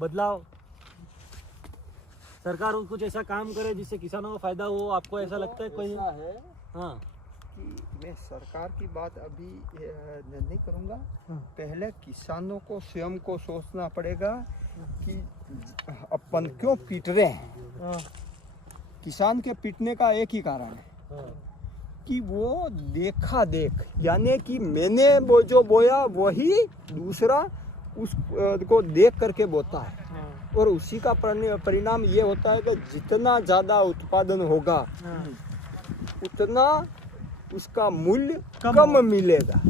बदलाव, सरकार कुछ ऐसा काम करे जिससे किसानों को फायदा हो, आपको ऐसा लगता है कोई? ऐसा है हाँ कि मैं सरकार की बात अभी नहीं करूँगा। पहले किसानों को स्वयं को सोचना पड़ेगा कि अपन क्यों पीट रहे हैं। किसान के पीटने का एक ही कारण है कि वो देखा देख, यानी कि मैंने वो जो बोया वही दूसरा उसको देख करके बोता है, और उसी का परिणाम ये होता है कि जितना ज़्यादा उत्पादन होगा उतना उसका मूल्य कम मिलेगा।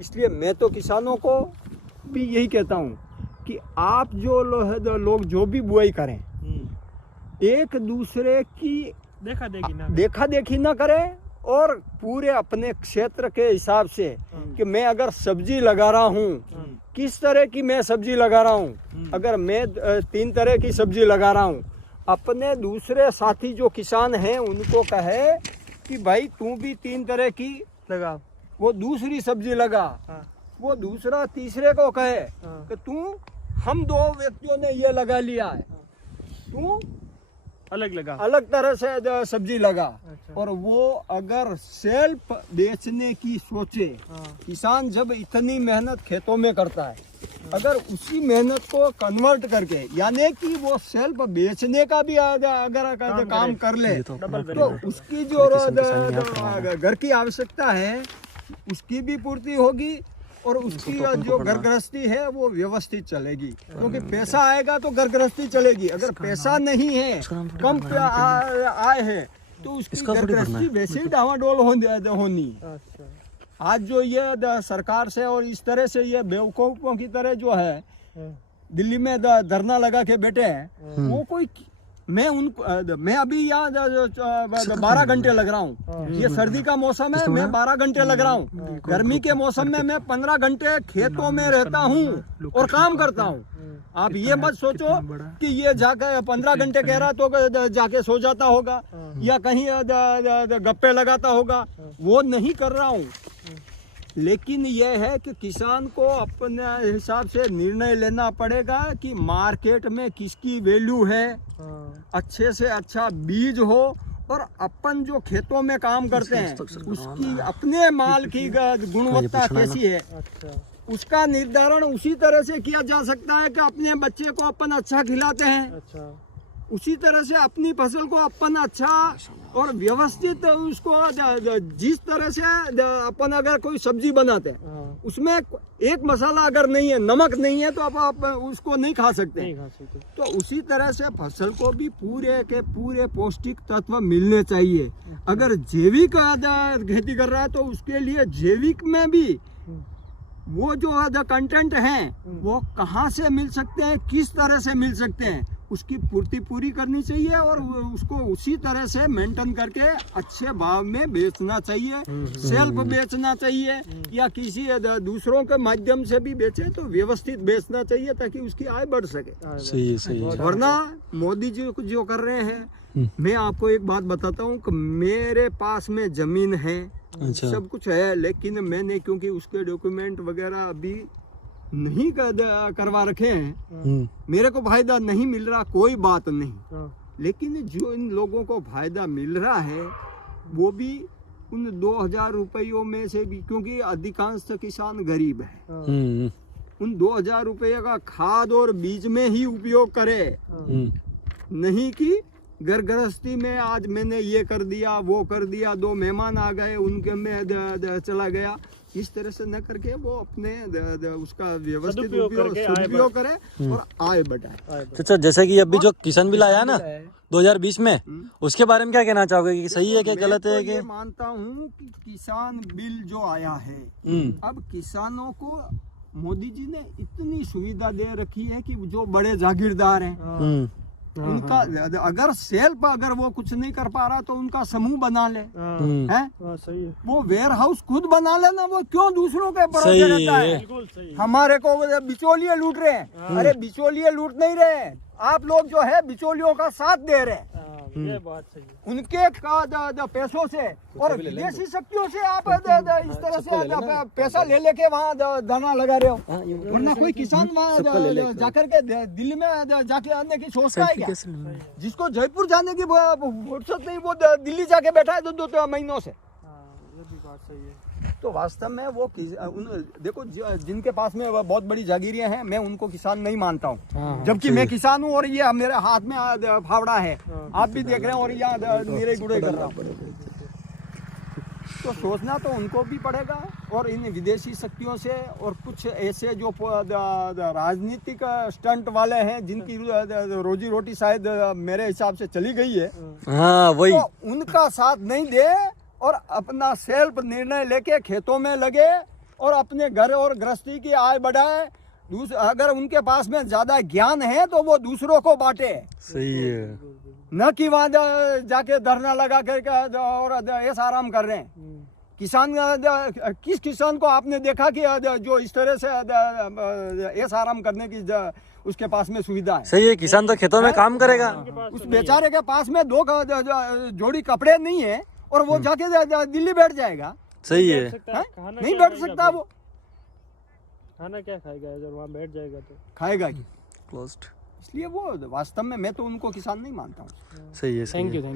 इसलिए मैं तो किसानों को भी यही कहता हूँ कि आप जो लोग जो भी बुआई करें, एक दूसरे की देखा देखी ना करें, और पूरे अपने क्षेत्र के हिसाब से कि मैं अगर सब्जी लगा रहा हूँ, किस तरह की मैं सब्जी लगा रहा हूँ। अगर मैं 3 तरह की सब्जी लगा रहा हूँ, अपने दूसरे साथी जो किसान हैं उनको कहे कि भाई तू भी 3 तरह की लगा, वो दूसरी सब्जी लगा। वो दूसरा तीसरे को कहे कि तू, हम 2 व्यक्तियों ने ये लगा लिया है, तू अलग तरह से सब्जी लगा। और वो अगर सेल्फ बेचने की सोचे, किसान जब इतनी मेहनत खेतों में करता है, अगर उसी मेहनत को कन्वर्ट करके, यानी कि वो सेल्फ बेचने का भी अगर काम कर ले तो उसकी जो घर की आवश्यकता है उसकी भी पूर्ति होगी, और उसकी जो घर गृहस्थी है वो व्यवस्थित चलेगी। क्योंकि पैसा आएगा तो घर गृहस्थी चलेगी, अगर पैसा नहीं है, कम आए है, तो उसकी घर गृहस्थी वैसे ही डावाडोल होनी। आज जो ये सरकार से और इस तरह से ये बेवकूफों की तरह जो है दिल्ली में धरना लगा के बैठे हैं, वो कोई, मैं अभी यहाँ 12 घंटे लग रहा हूँ। ये सर्दी का मौसम है, मैं 12 घंटे लग रहा हूँ। गर्मी के मौसम में मैं 15 घंटे खेतों में रहता हूँ और काम करता हूँ। आप ये मत सोचो कि ये जाकर 15 घंटे कह रहा तो जाके सो जाता होगा या कहीं गप्पे लगाता होगा, वो नहीं कर रहा हूँ। लेकिन यह है कि किसान को अपने हिसाब से निर्णय लेना पड़ेगा कि मार्केट में किसकी वैल्यू है, अच्छे से अच्छा बीज हो, और अपन जो खेतों में काम करते हैं उसकी अपने माल की गुणवत्ता कैसी है, उसका निर्धारण उसी तरह से किया जा सकता है कि अपने बच्चे को अपन अच्छा खिलाते हैं, उसी तरह से अपनी फसल को अपन अच्छा और व्यवस्थित उसको जिस तरह से अपन अगर कोई सब्जी बनाते हैं उसमें एक मसाला अगर नहीं है, नमक नहीं है, तो आप उसको नहीं खा सकते। तो उसी तरह से फसल को भी पूरे के पूरे पौष्टिक तत्व मिलने चाहिए। अगर जैविक खेती कर रहा है तो उसके लिए जैविक में भी वो जो कंटेंट है वो कहाँ से मिल सकते हैं, किस तरह से मिल सकते हैं, उसकी पूर्ति पूरी करनी चाहिए और उसको उसी तरह से मेंटेन करके अच्छे भाव में बेचना चाहिए। सेल्फ बेचना चाहिए या किसी दूसरों के माध्यम से भी बेचे तो व्यवस्थित बेचना चाहिए ताकि उसकी आय बढ़ सके। सही। वरना मोदी जी जो कर रहे हैं, मैं आपको एक बात बताता हूँ कि मेरे पास में जमीन है, सब कुछ है, लेकिन मैंने क्योंकि उसके डॉक्यूमेंट वगैरह अभी नहीं करवा रखे हैं, मेरे को फायदा नहीं मिल रहा, कोई बात नहीं। लेकिन जो इन लोगों को फायदा मिल रहा है वो भी उन 2000 रुपयों में से भी, क्योंकि अधिकांश किसान गरीब है, उन 2000 रुपये का खाद और बीज में ही उपयोग करे, नहीं कि घर गृहस्थी में आज मैंने ये कर दिया वो कर दिया, 2 मेहमान आ गए उनके में चला गया, इस तरह से न करके वो अपने उसका व्यवस्थित उपयोग करे और आय बढ़ाए। अच्छा, जैसे कि अभी जो किसान बिल आया ना 2020 में, उसके बारे में क्या कहना चाहोगे कि सही है क्या गलत है? कि मानता हूँ कि किसान बिल जो आया है, अब किसानों को मोदी जी ने इतनी सुविधा दे रखी है कि जो बड़े जागीरदार हैं उनका अगर सेल्फ अगर वो कुछ नहीं कर पा रहा तो उनका समूह बना ले, है सही है। वो वेयर हाउस खुद बना लेना, वो क्यों दूसरों के भरोसे रहता है? हमारे को बिचौलिए लूट रहे हैं। अरे बिचौलिए लूट नहीं रहे, आप लोग जो है बिचौलियों का साथ दे रहे हैं। ये बात सही है। उनके पैसों से और विदेशी शक्तियों से आप इस तरह से पैसा ले लेके वहाँ धरना लगा रहे हो, वरना कोई किसान वहाँ जाकर के दिल्ली में जाके आने की सोचता है क्या? जिसको जयपुर जाने की फुर्सत नहीं वो दिल्ली जाके बैठा है 2 महीनों से। ये भी बात सही है। तो वास्तव में वो देखो जिनके पास में बहुत बड़ी जागीरें हैं, मैं उनको किसान नहीं मानता हूँ, जबकि मैं किसान हूँ और ये मेरे हाथ में फावड़ा है, आप भी देख रहे हैं, और यहाँ नीरे गुड़े कर रहा हूँ। तो सोचना तो उनको भी पड़ेगा, और इन विदेशी शक्तियों से और कुछ ऐसे जो राजनीतिक स्टंट वाले हैं जिनकी रोजी रोटी शायद मेरे हिसाब से चली गई है, हाँ वही, तो उनका साथ नहीं दे और अपना सेल्फ निर्णय लेके खेतों में लगे और अपने घर और गृहस्थी की आय बढ़ाए। अगर उनके पास में ज्यादा ज्ञान है तो वो दूसरों को बांटे, सही है, न कि वहां जाके धरना लगा करके और ऐसा आराम कर रहे हैं। किसान, किस किसान को आपने देखा कि जो इस तरह से ऐसा आराम करने की उसके पास में सुविधा है? सही है, किसान तो खेतों में काम करेगा। उस बेचारे के पास में 2 जोड़ी कपड़े नहीं है और वो जाके दिल्ली बैठ जाएगा? सही है, नहीं बैठ सकता वो। खाना क्या खाएगा जब वहाँ बैठ जाएगा? तो खाएगा कि क्लोज्ड। इसलिए वो वास्तव में मैं तो उनको किसान नहीं मानता हूँ। सही है, थैंक यू।